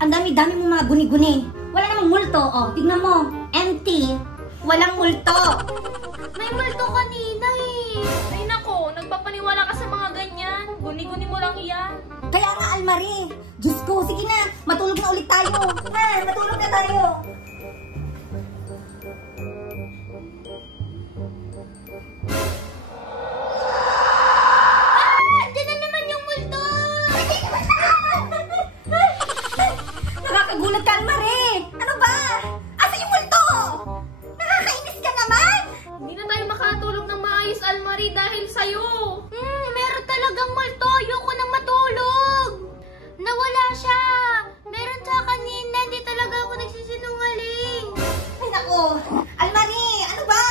Ang dami-dami mo mga guni-guni. Wala namang multo. Oh, tignan mo. Empty. Walang multo. May multo kanina eh. Ay nako, nagpapaniwala ka sa mga ganyan. Guni-guni mo lang yan. Kaya nga, Almarie. Diyos ko, sige na. Matulog na ulit tayo. Ha, matulog na tayo. Diyan na naman yung multo! Nakakagulat ka, Almarie. Ano ba? Asa yung multo? Nakakainis ka naman. Hindi na tayo makatulog ng maayos, Almarie, dahil sa'yo. Meron talagang multo. Ayoko nang matulog. Nawala siya. Meron siya kanina. Hindi talaga ako nagsisinungaling. Ay, naku. Almarie, ano ba?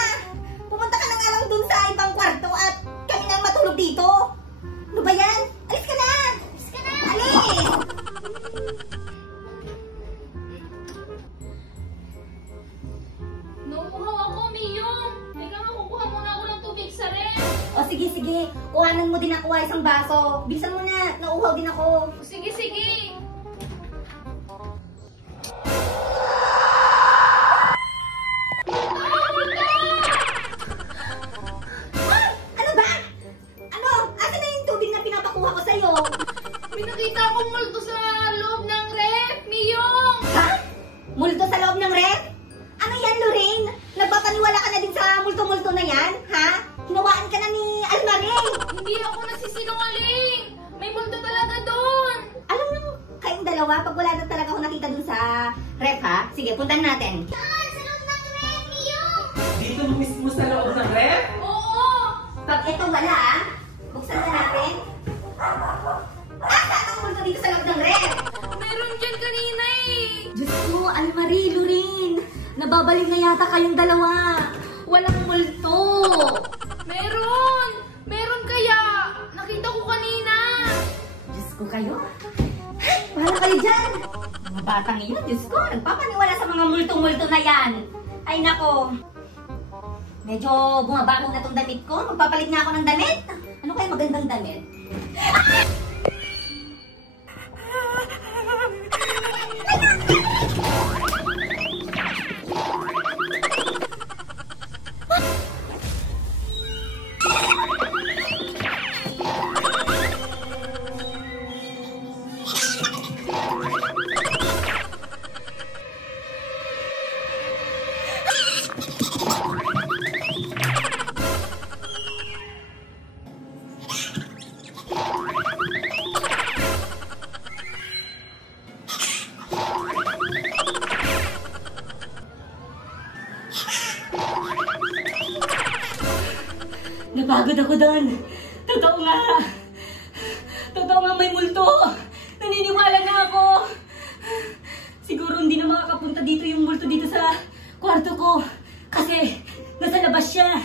Pumunta ka na nga lang dun sa ibang kwarto at kami nang matulog dito. Ano ba yan? Alis ka na! Alis ka na! Alis! Nauuhaw ako, Miyong. Teka nga, kukuha muna ako ng tubig sa ref. O sige, sige. Kuhanan mo din ako isang baso. Bilisan mo na. Nauuhaw din ako. Sige, sige. Ano ba? Ano? Asa na yung tubig na pinapakuha ko sa'yo? May nakita akong multo sa loob ng ref, Miyong. Ha? Multo sa loob ng ref? Ano yan, Lorraine? Nagpapaniwala ka na din sa multo-multo na yan? Ha? Hinawaan ka na ni Almarie. Hindi ako nagsisinungaling. May multo talaga doon. Alam mo, kayong dalawa, pag wala na talaga ako nakita dun sa ref, ha? Sige, puntan natin. Sa loob ng ref, Miyong. Dito mismo sa loob ng ref? Oo. Pag ito wala, buksan na natin. Saan ang multo dito sa loob ng ref? Meron dyan kanina eh. Diyos ko, Almarie, Lorraine. Nababalik na yata kayong dalawa. Walang multo. Meron. Meron kaya. Nakita ko kanina. Diyos ko kayo. Ay, paano kayo dyan? Mga batang iyon, Diyos ko. Nagpapaniwala sa mga multo-multo na yan. Ay, nako. Medyo bumabagong na tong damit ko. Magpapalit nga ako ng damit. Ano kayo magandang damit? Napagod ako doon. Totoo nga. Totoo nga may multo. Naniniwala na ako. Siguro hindi na makakapunta dito yung multo dito sa kwarto ko. Kasi nasa labas siya.